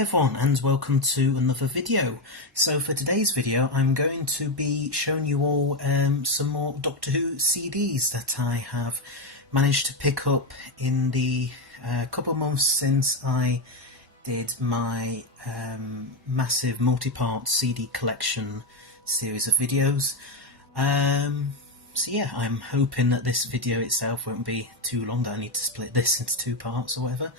everyone and welcome to another video. So for today's video I'm going to be showing you all some more Doctor Who CDs that I have managed to pick up in the couple of months since I did my massive multi-part CD collection series of videos. So yeah, I'm hoping that this video itself won't be too long, that I need to split this into two parts or whatever,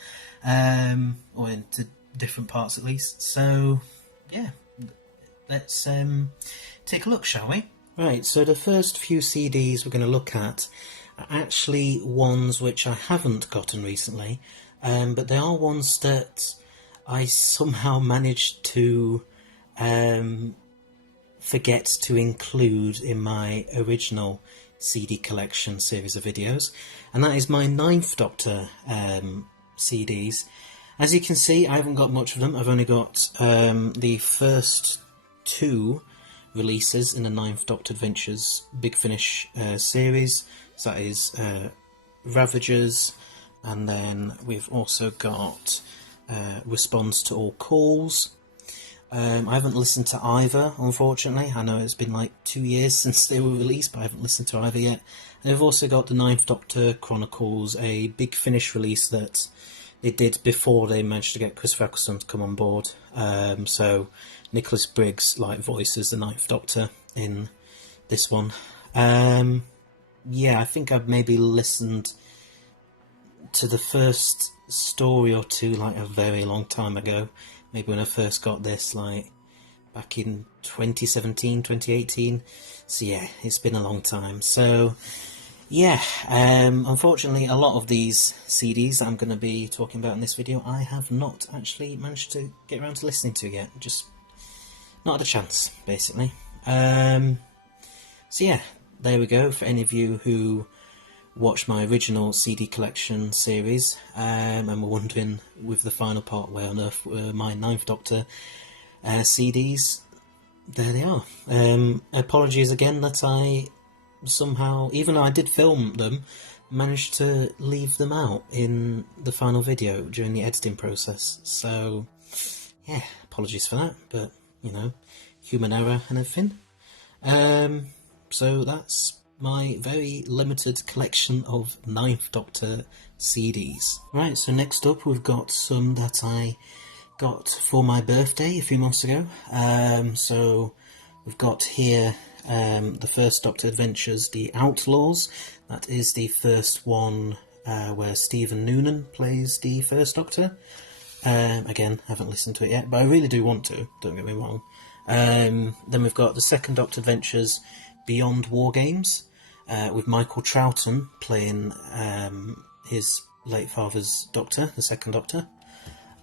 or into different parts at least. So yeah, let's take a look, shall we? Right, so the first few CDs we're going to look at are actually ones which I haven't gotten recently, but they are ones that I somehow managed to forget to include in my original CD collection series of videos, and that is my 9th Doctor CDs. As you can see, I haven't got much of them. I've only got the first two releases in the 9th Doctor Adventures Big Finish series. So that is Ravagers, and then we've also got Response to All Calls. I haven't listened to either, unfortunately. I know it's been like 2 years since they were released, but I haven't listened to either yet. And I've also got the 9th Doctor Chronicles, a Big Finish release that they did before they managed to get Chris Eccleston to come on board. So Nicholas Briggs voices the 9th Doctor in this one. Yeah, I think I've maybe listened to the first story or two like a very long time ago. Maybe when I first got this, like back in 2017, 2018. So yeah, it's been a long time. So yeah, unfortunately a lot of these CDs that I'm going to be talking about in this video I have not actually managed to get around to listening to yet. Just not had a chance, basically. So yeah, there we go. For any of you who watched my original CD collection series and were wondering with the final part where on earth were my 9th Doctor CDs, there they are. Apologies again that I somehow, even though I did film them, managed to leave them out in the final video during the editing process. So yeah, apologies for that, but you know, human error and everything. So that's my very limited collection of 9th Doctor CDs. Right, so next up we've got some that I got for my birthday a few months ago. So we've got here the first Doctor Adventures, The Outlaws. That is the first one where Stephen Noonan plays the first Doctor. Again, I haven't listened to it yet, but I really do want to, don't get me wrong. Then we've got the second Doctor Adventures, Beyond War Games, with Michael Troughton playing his late father's Doctor, the second Doctor.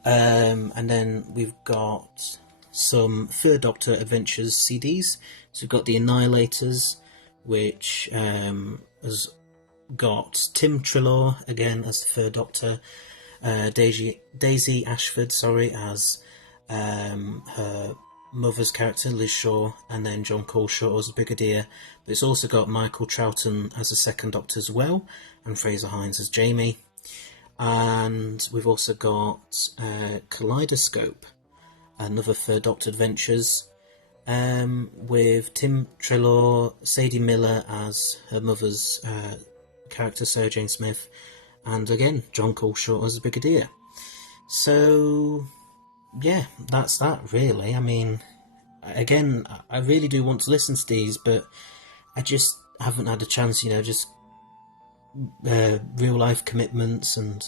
And then we've got some third Doctor Adventures CDs. So we've got The Annihilators, which has got Tim Treloar again as the third Doctor, Daisy Ashford, as her mother's character, Liz Shaw, and then John Coleshaw as the Brigadier. But it's also got Michael Troughton as the second Doctor as well, and Fraser Hines as Jamie. And we've also got Kaleidoscope, another third Doctor Adventures, with Tim Treloar, Sadie Miller as her mother's character, Sarah Jane Smith, and again John Coleshaw as the Brigadier. So yeah, that's that really. I mean, again, I really do want to listen to these, but I just haven't had a chance, you know, just real life commitments and,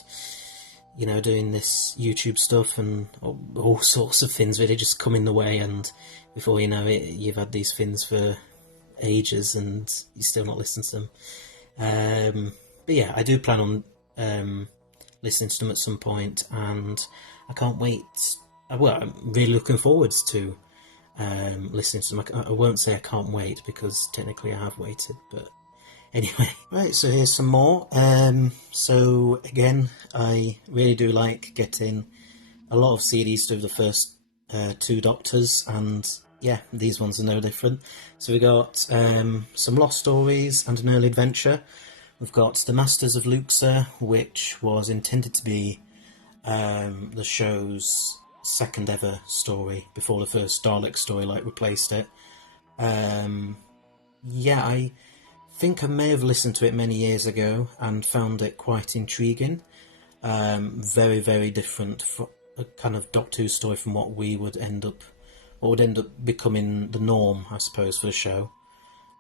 you know, doing this YouTube stuff and all sorts of things really just come in the way, and before you know it, you've had these things for ages and you're still not listening to them. But yeah, I do plan on listening to them at some point, and I can't wait. Well, I'm really looking forward to listening to them. I won't say I can't wait, because technically I have waited, but anyway. Right, so here's some more. So again, I really do like getting a lot of CDs through the first two Doctors, and yeah, these ones are no different. So we got some Lost Stories and an Early Adventure. We've got The Masters of Luxor, which was intended to be the show's second ever story before the first Dalek story like replaced it. Yeah, I think I may have listened to it many years ago and found it quite intriguing. Very, very different a kind of Doctor Who story from what would end up becoming the norm, I suppose, for the show.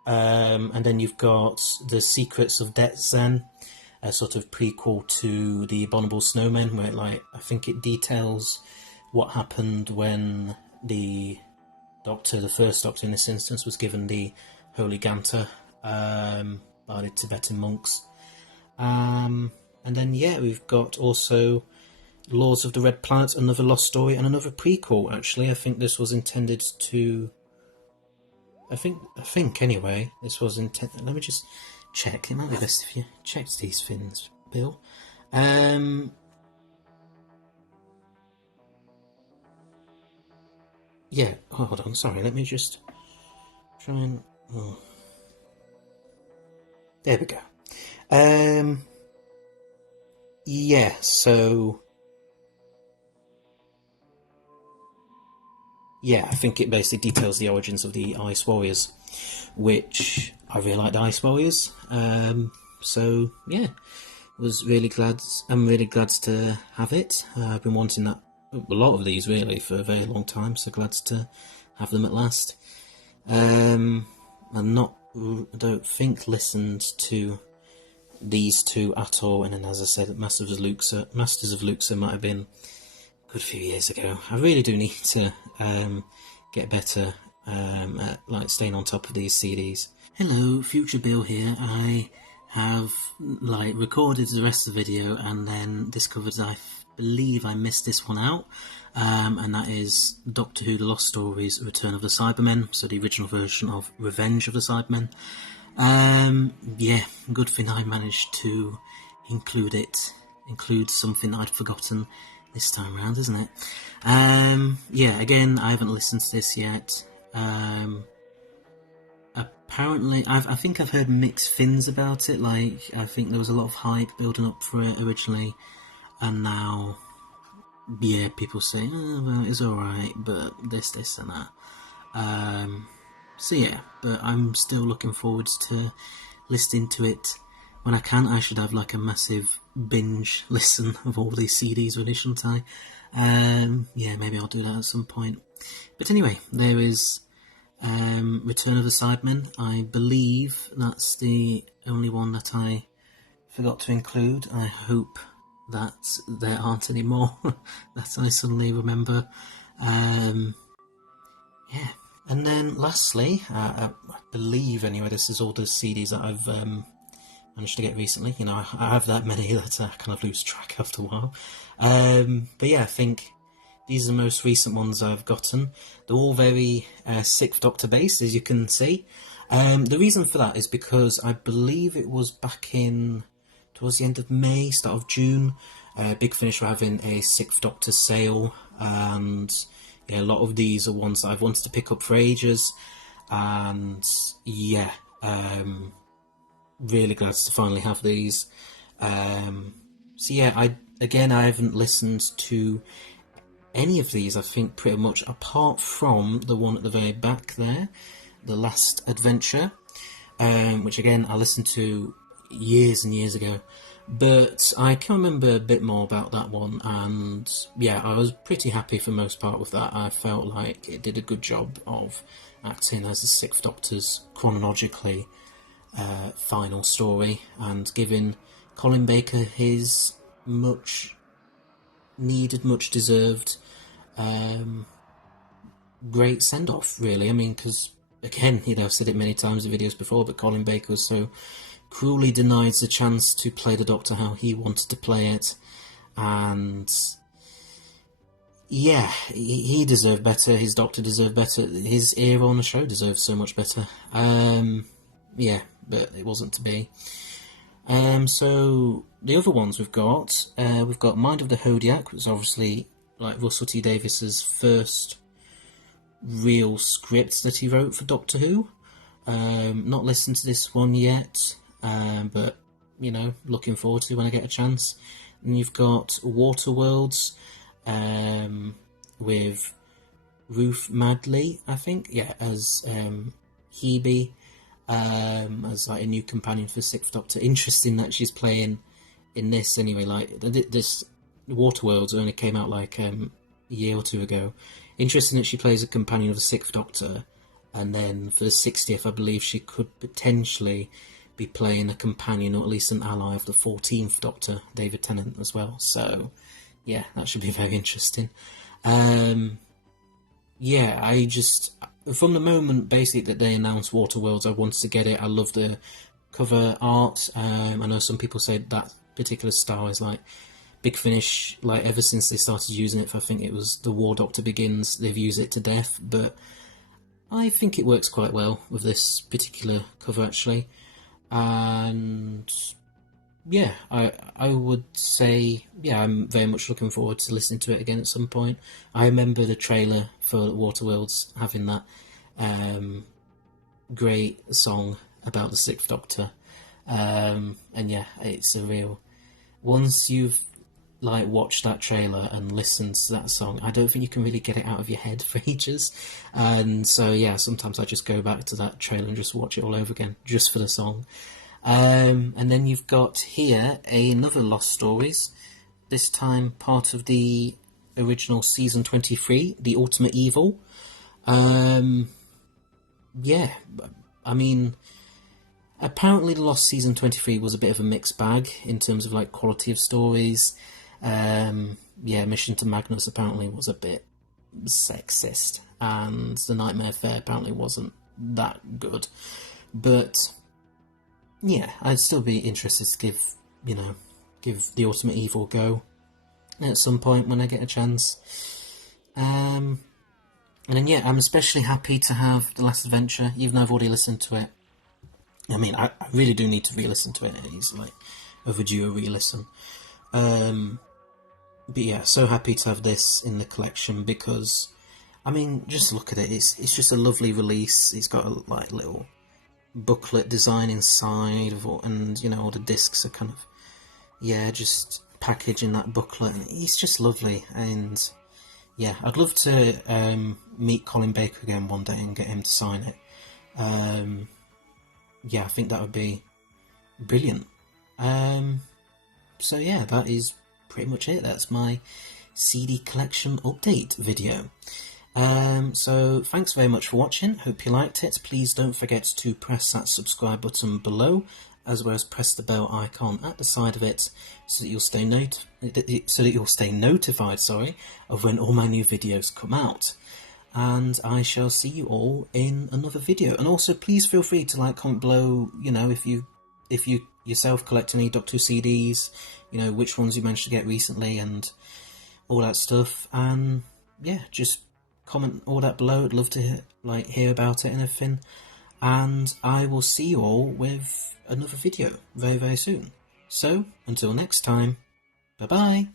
And then you've got The Secrets of Det Zen, a sort of prequel to The Abominable Snowmen, where I think it details what happened when the first Doctor in this instance, was given the Holy Ganta by the Tibetan monks. And then, yeah, we've got also Lords of the Red Planet, another lost story, and another prequel, actually. I think this was intended to... I think anyway, this was intended... Let me just check. It might be best if you checked these things, Bill. Yeah, hold on, sorry, let me just try and... Oh. There we go. Yeah, so... Yeah, I think it basically details the origins of the Ice Warriors, which I really like the Ice Warriors. So yeah, was really glad. I'm really glad to have it. I've been wanting a lot of these really for a very long time, so glad to have them at last. I don't think listened to these two at all, and then as I said, Masters of Luxor might have been a good few years ago. I really do need to get better at staying on top of these CDs. Hello, Future Bill here. I have recorded the rest of the video and then discovered that I believe I missed this one out, and that is Doctor Who The Lost Stories Return of the Cybermen, so the original version of Revenge of the Cybermen. Yeah, good thing I managed to include something I'd forgotten this time around, isn't it? Yeah, again, I haven't listened to this yet. Apparently, I think I've heard mixed things about it. I think there was a lot of hype building up for it originally, and now, yeah, people say, oh, well, it's alright, but this, and that. So yeah, but I'm still looking forward to listening to it when I can. I should have a massive binge listen of all these CDs really, shouldn't I? Yeah, maybe I'll do that at some point. But anyway, there is Return of the Cybermen. I believe that's the only one that I forgot to include. I hope that there aren't any more that I suddenly remember. Yeah. And then lastly, I believe anyway, this is all the CDs that I've managed to get recently. I have that many that I kind of lose track after a while. But yeah, I think these are the most recent ones I've gotten. They're all very Sixth Doctor based, as you can see. The reason for that is because I believe it was back towards the end of May, start of June, Big Finish were having a Sixth Doctor sale, and yeah, a lot of these are ones that I've wanted to pick up for ages, and yeah, really glad to finally have these. So yeah, I haven't listened to any of these, I think, pretty much, apart from the one at the very back there, The Last Adventure, which again I listened to years and years ago, but I can remember a bit more about that one, and yeah, I was pretty happy for the most part with that. I felt like it did a good job of acting as the Sixth Doctor's chronologically final story, and giving Colin Baker his much needed, much deserved great send-off, really. I mean, because again, I've said it many times in videos before, but Colin Baker was so cruelly denied the chance to play the Doctor how he wanted to play it, and yeah, he deserved better, his Doctor deserved better, his era on the show deserved so much better. Yeah, but it wasn't to be. So the other ones we've got Mind of the Hodiak, which is obviously Russell T Davies's first real script that he wrote for Doctor Who. Not listened to this one yet, but looking forward to when I get a chance. And you've got Waterworlds, with Ruth Madley, I think, yeah, as Hebe, as like a new companion for Sixth Doctor. Interesting that she's playing in this anyway. Like this Waterworlds only came out like a year or two ago. Interesting that she plays a companion of the Sixth Doctor, and then for the 60th, I believe she could potentially be playing a companion or at least an ally of the 14th Doctor, David Tennant, as well. So yeah, that should be very interesting. Yeah, I just, from the moment basically that they announced Waterworlds, I wanted to get it. I love the cover art. I know some people say that particular style is like Big Finish, like ever since they started using it, I think it was The War Doctor Begins, they've used it to death, but I think it works quite well with this particular cover actually. And yeah, I would say, yeah, I'm very much looking forward to listening to it again at some point. I remember the trailer for Waterworlds having that great song about the Sixth Doctor, and yeah, it's a real. Once you've like watched that trailer and listened to that song, I don't think you can really get it out of your head for ages. And so yeah, sometimes I just go back to that trailer and just watch it all over again just for the song. And then you've got here another Lost Stories, this time part of the original season 23, The Ultimate Evil. Yeah, I mean, apparently the Lost season 23 was a bit of a mixed bag in terms of like quality of stories. Yeah, Mission to Magnus apparently was a bit sexist, and The Nightmare Fair apparently wasn't that good. But yeah, I'd still be interested to give The Ultimate Evil a go at some point when I get a chance. And then yeah, I'm especially happy to have The Last Adventure, even though I've already listened to it. I mean, I really do need to re-listen to it. It's like overdue a re-listen. But yeah, so happy to have this in the collection because, I mean, just look at it. It's just a lovely release. It's got a like little booklet design inside of all, and all the discs are kind of just packaged in that booklet. It's just lovely, and yeah, I'd love to meet Colin Baker again one day and get him to sign it. Yeah, I think that would be brilliant. So yeah, that is pretty much it. That's my CD collection update video. So thanks very much for watching. Hope you liked it. Please don't forget to press that subscribe button below, as well as press the bell icon at the side of it, so that you'll stay notified, of when all my new videos come out. And I shall see you all in another video. And also, please feel free to like, comment below. If you yourself collect any Doctor Who CDs, which ones you managed to get recently, and all that stuff. And yeah, just comment all that below. I'd love to hear about it and everything. And I will see you all with another video very, very soon. So until next time, bye bye.